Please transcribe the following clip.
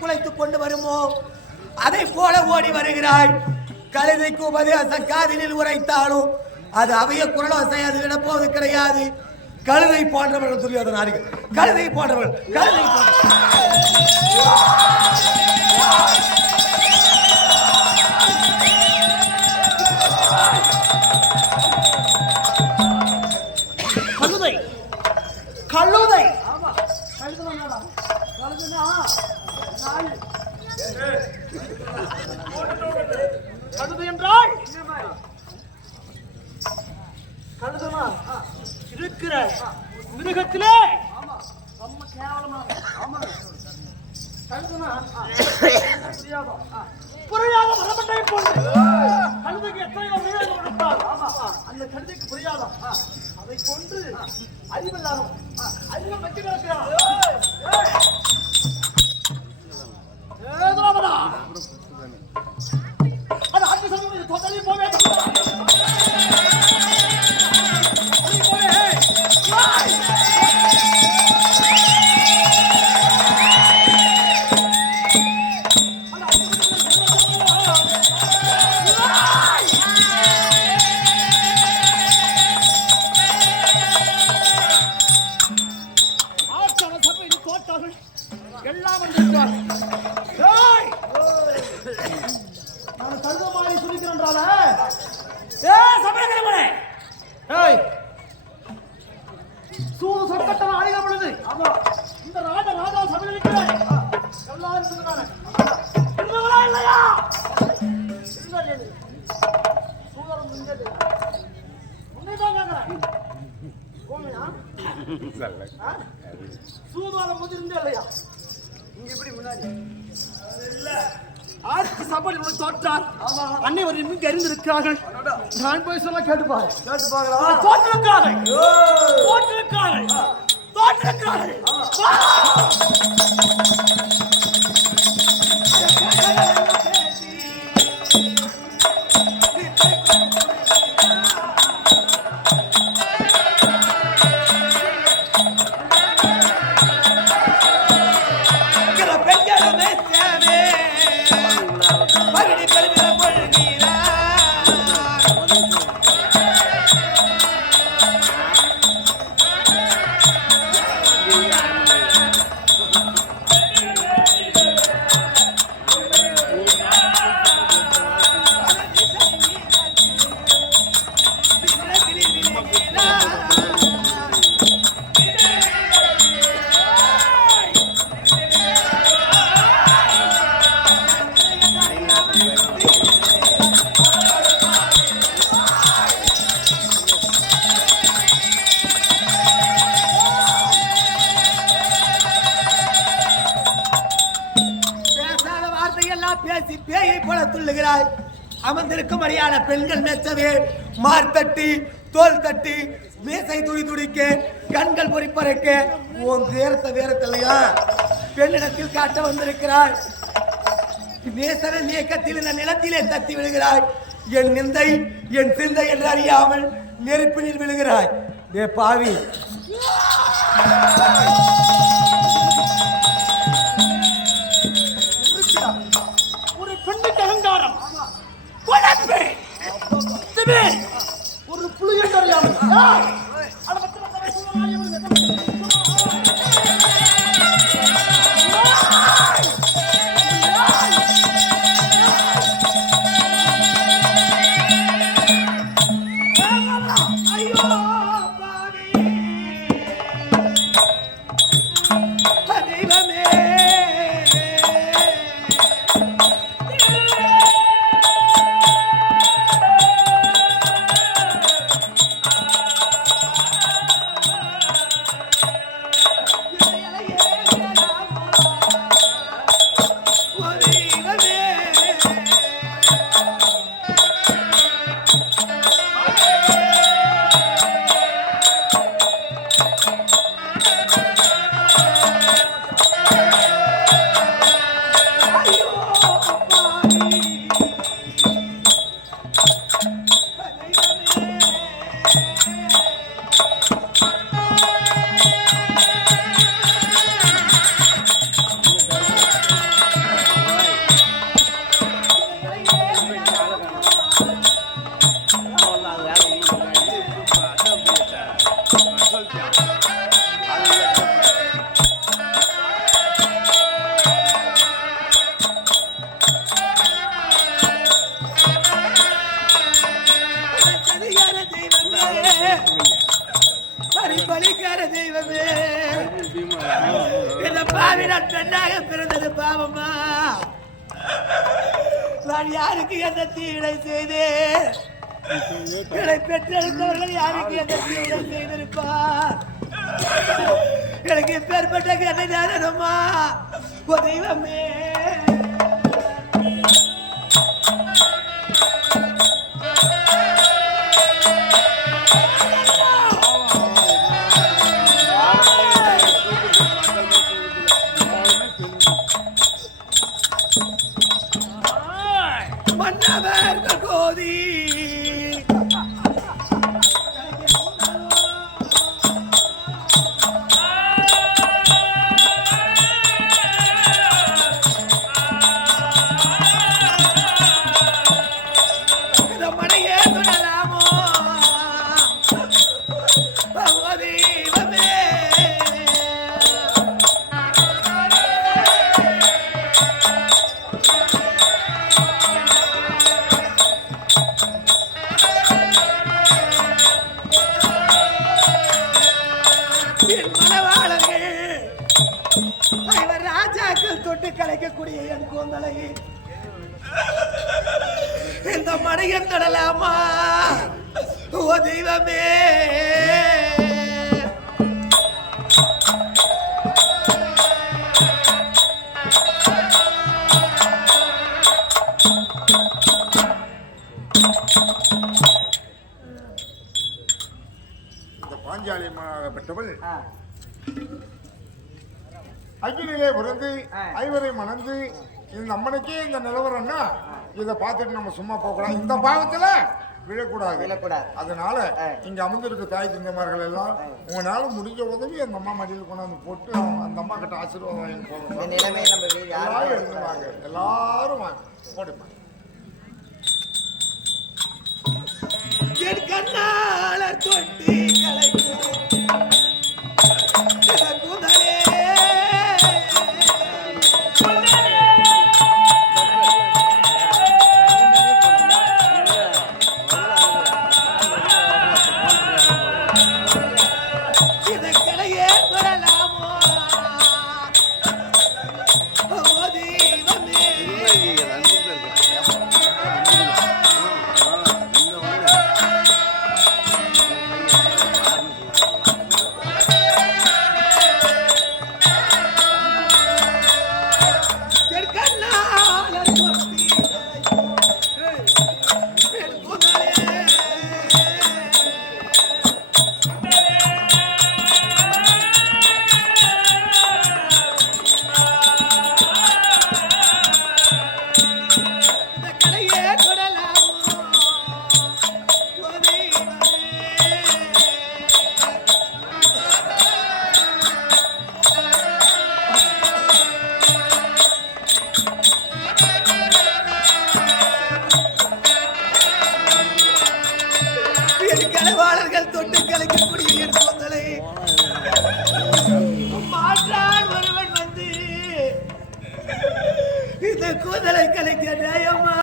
குலைத்துக் கொண்டு வருமோ அதை போல ஓடி வருகிறாய். கழுதைக்கு உபதேசம் காதினில் உரைத்தாலும் அது அவைய குரலோசை அது விடப்போவது கிடையாது. கழுதை போன்றவர்கள் துரியோதனார்கள், கழுதை போன்றவர்கள், கழுதை கழுதை கழுதை கழுதை என்றால் கழுதமா இருக்கிற மிருகத்திலே ரொம்ப கேவலமாக கழுதுனா புரியாத மரமட்டை போன்று கழுதைக்கு எத்தனையோ மிருகம் கொடுத்தால் அந்த கழுதைக்கு புரியாதம் அதை கொண்டு அறிவில்லாத அறிவை பற்றி கிடக்கிறான். அது ஆட்சி சொல்லுவது தொந்தரவு போவே எல்லாம் வந்திருக்கார். நான் கழுதமாடி சுரிக்கிறேன்றால சபரகரமனே சூது சொற்கட்டம் அழிக பொழுது இந்த ராஜா சபையில் இருக்கிறேன். எல்லாரும் சொல்லுறாங்க இல்லையா சூதரம் உண்மைதான் கேட்கிறேன். சூதுவாரம் போது இருந்தே இல்லையா இங்க எப்படி முன்னாடி ஆட்சி சபையில் தோற்றார். அன்னைவர் இங்கு அறிந்திருக்கிறார்கள். நான் போய் சொல்ல கேட்டுப்பாரு தோற்றிருக்கிறார்கள் தோற்றிருக்கிறார்கள் தோற்றிருக்கிறார்கள். பேசி பேயை போல துள்ளுகிறாய். அமர்ந்திருக்கும் அடியான பெண்கள் மெச்சவே மார்த்தட்டி தோல் தட்டி மீசை துடி துடிக்க கண்கள் பொறிப்பறைக்க உன் வேரத்தில்லையா பெண்ணிடத்தில் காட்ட வந்திருக்கிறாய். நேசரன் இயக்கத்தில் இந்த நிலத்திலே தத்தி விழுகிறாய். என் நிந்தை என் சிந்தை என்று அறியாமல் நெருப்பினில் விழுகிறாய். டே பாவி ஒரு பெண்ணுக்கு அகங்காரம் ஒரு புலி என்று அறியாமல் பாவி நான் பெண்ணாக பிறந்தது பாவமா நான் யாருக்கு என்ன தீவினை செய்தேன் என்னை பெற்றெடுத்தவர்கள் யாருக்கு என்ன தீவினை செய்திருப்பார் எனக்கு பேர்பட்ட என்ன ஞானமா ஓ தெய்வமே மன்னவர் கோதி தொட்டு கலைக்கக்கூடிய என் கூந்தலை இந்த மடையன் தொடலாமா ஓ தெய்வமே இந்த பாஞ்சாலி பெற்றவள் அக்கினிலே பிறந்து ஐவரை மணந்து இந்த அம்மனுக்கே இந்த நிலவரம்னா இதை பார்த்துட்டு நம்ம சும்மா போகக்கூடாது இந்த பாவத்துல விழக்கூடாது அதனால இங்க அமர்ந்திருக்க தாய் தந்தைமார்கள் எல்லாம் உங்களால முடிஞ்ச உதவி அந்த அம்மா மடியில் கொண்டாந்து போட்டு அந்த அம்மா கிட்ட ஆசீர்வாதம் வாங்கி போகணும் எல்லாரும் எழுதுவாங்க எல்லாரும் வாங்க போடுமா என் கண்ணால தொட்டி கலைக்கும் கூந்தலே கலைவாளர்கள் தொட்டு கலைக்கக்கூடிய என் கூந்தலை மாற்றான் ஒருவன் வந்து இந்த கூந்தலை கலைக்க